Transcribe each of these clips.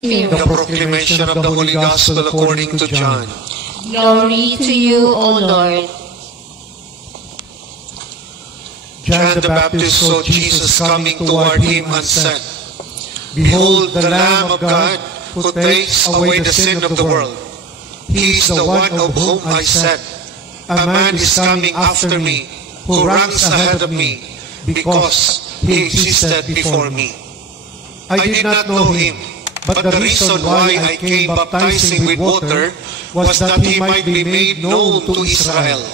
The proclamation of the Holy Gospel according to John. Glory to you, O Lord. John the Baptist saw Jesus coming toward him and said, Behold the Lamb of God who takes away the sin of the world. He is the one of whom I said, A man is coming after me, who ranks ahead of me, because he existed before me. I did not know him, but the reason why I came baptizing with water was that he might be made known to Israel.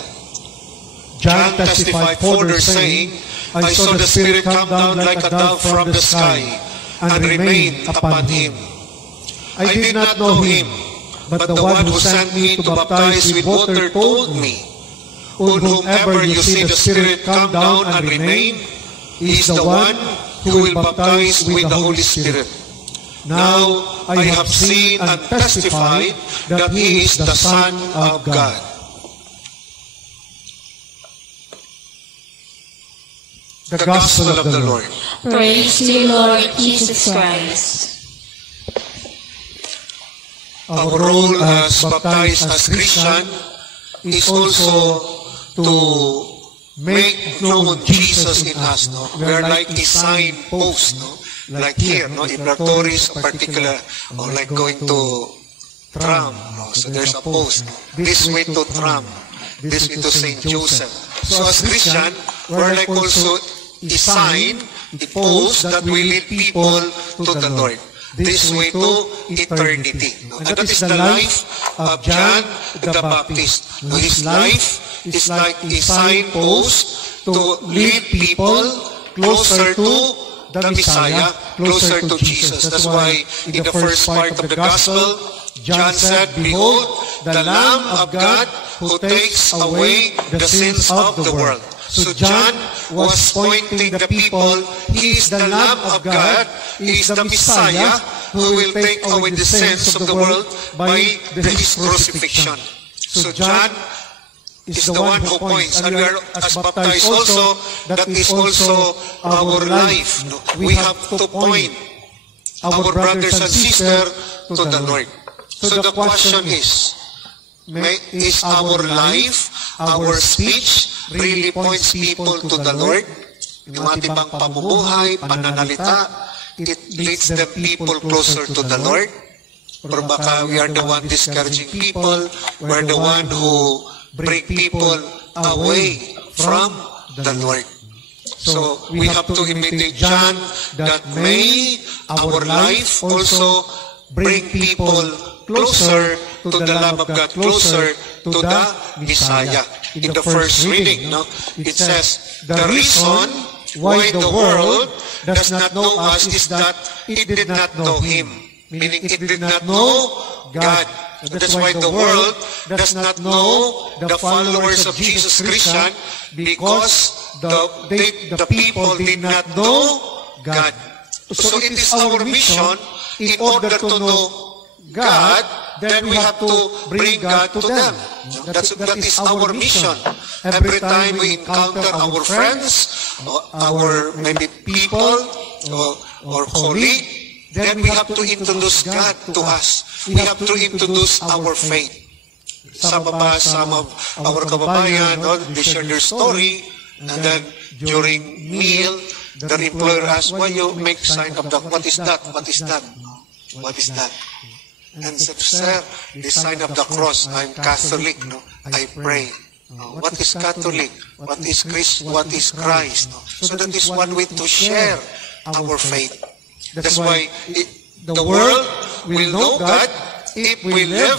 John testified further, saying, I saw the Spirit come down like a dove from the sky and remain upon him. I did not know him, but the one who sent me to baptize with water told me, On whomever you see the Spirit come down and remain, he is the one who will baptize with the Holy Spirit. Now I have seen and testified that he is the Son of God. The Gospel of the Lord. Praise to you, Lord Jesus Christ. Our role as baptized as Christian is also to make known Jesus in us. No? We are like a signpost, no? Like here, no, in Raptoris, particular, or like going to tram, no? So there's a post, this way to tram, this way to St. Joseph. So as Christian, we're like also a sign, a post that will lead people to the Lord. This way to eternity. No? And that is the life of John the Baptist. No? His life is like a signpost to lead people closer to the Messiah, closer to Jesus. That's why in the first part of the Gospel, John said, Behold, the Lamb of God who takes away the sins of the world. So John was pointing the people, He is the Lamb of God, He is the Messiah who will take away the sins of the world by His crucifixion. So John is the one who points, and we are as baptized also, that is also our life. We have to point our brothers and sisters to the Lord. So the question is our life, our speech, really points people to the Lord? Yung ating bang pamumuhay, pananalita, it leads the people closer to the Lord? Or baka we are the one discouraging people, we are the one who bring people away from the Lord. So we have to imitate John, that may our life also bring people closer to the Lamb of God, closer to the Messiah. In the first reading, no, it says, the reason why the world does not know us is that it did not know Him. Meaning it did not know God. That's why the world does not know the followers of Jesus Christian, because the people did not know God. So it is our mission, in order to know God, then we have to bring God to them. That is our mission. Every time we encounter our friends, our maybe people, or colleague, then we have to introduce God to us. We have to introduce our faith. Some of our kababayan, they share their story, and then during meal, the employer asks, why you make sign of the, what is that? What is that? What is that? And said, sir, the sign of the cross, I'm Catholic, no? I pray. What is Catholic? What is Christ? No? So that is one way to share our faith. That's why the world will know God if we live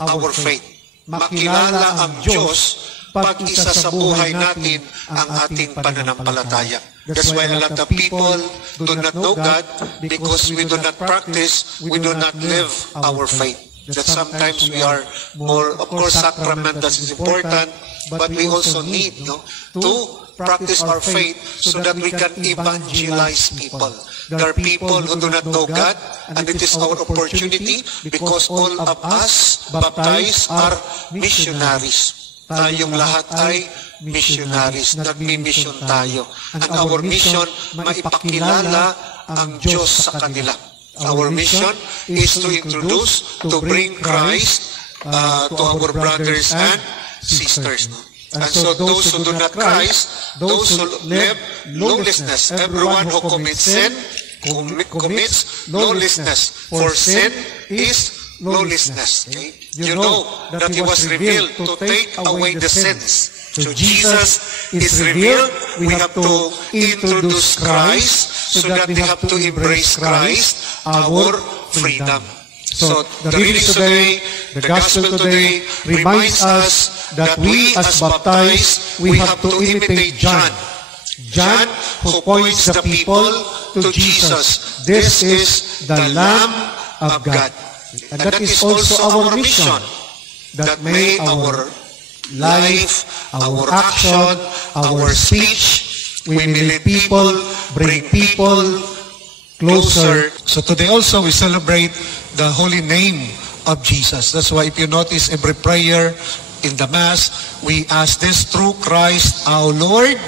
our faith. Makilala ang Diyos pag isa sa buhay natin ang ating pananampalataya. That's why a lot of people do not know God because we do not practice, we do not live our faith. That sometimes we are more, of course, sacrament that is important, but we also need to practice our faith so that we can evangelize people. There are people who do not know God, and it is our opportunity because all of us baptized are missionaries. Tayong lahat ay missionaries. Nagmi-mission tayo. And our mission, maipakilala ang Diyos sa kanila. Our mission is to introduce, to bring Christ to our brothers and sisters. No? And so those who do not Christ, those who live lawlessness, everyone who commits sin, commits lawlessness. For sin is lawlessness. Okay? You know that He was revealed to take away the sins. So Jesus is revealed. We have to introduce Christ so that we have to embrace Christ, our freedom. So the reading today, the gospel today, reminds us that we as baptized, we have to imitate John. John who points the people to Jesus. This is the Lamb of God. And that is also our mission, that may our life, our action, our speech, we may lead people, bring people closer. So today also we celebrate the holy name of Jesus. That's why if you notice every prayer in the Mass, we ask this through Christ our Lord.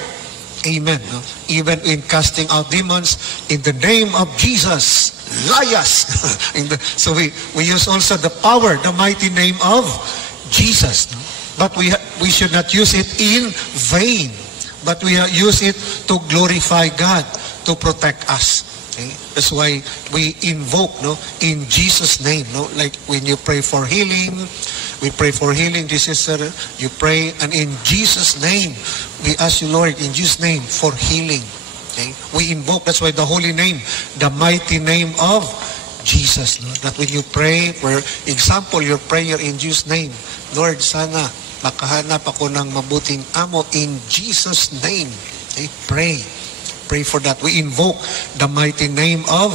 Amen. No? Even in casting out demons, in the name of Jesus, lias. So we use also the power, the mighty name of Jesus. No? But we should not use it in vain. But we use it to glorify God, to protect us. Okay? That's why we invoke, no, in Jesus' name, no, like when you pray for healing, we pray for healing. This is you pray, and in Jesus' name, we ask you, Lord, in Jesus' name, for healing. Okay? We invoke. That's why the holy name, the mighty name of Jesus. No? That when you pray, for example, your prayer in Jesus' name, Lord, sana makahanap ako ng mabuting amo in Jesus' name. Okay? Pray for that. We invoke the mighty name of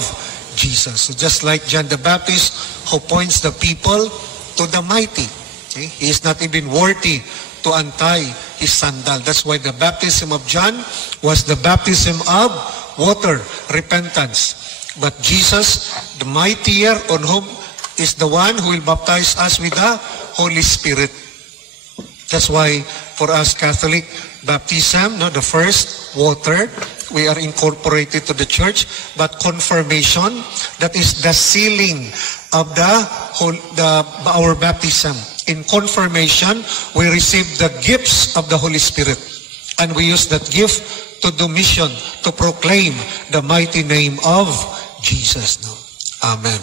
Jesus. So just like John the Baptist, who points the people to the mighty. Okay? He is not even worthy to untie his sandal. That's why the baptism of John was the baptism of water, repentance. But Jesus, the mightier, on whom is the one who will baptize us with the Holy Spirit. That's why for us Catholic, baptism, no, the first water, we are incorporated to the church, but confirmation, that is the sealing of our baptism. In confirmation, we receive the gifts of the Holy Spirit, and we use that gift to do mission, to proclaim the mighty name of Jesus. No? Amen.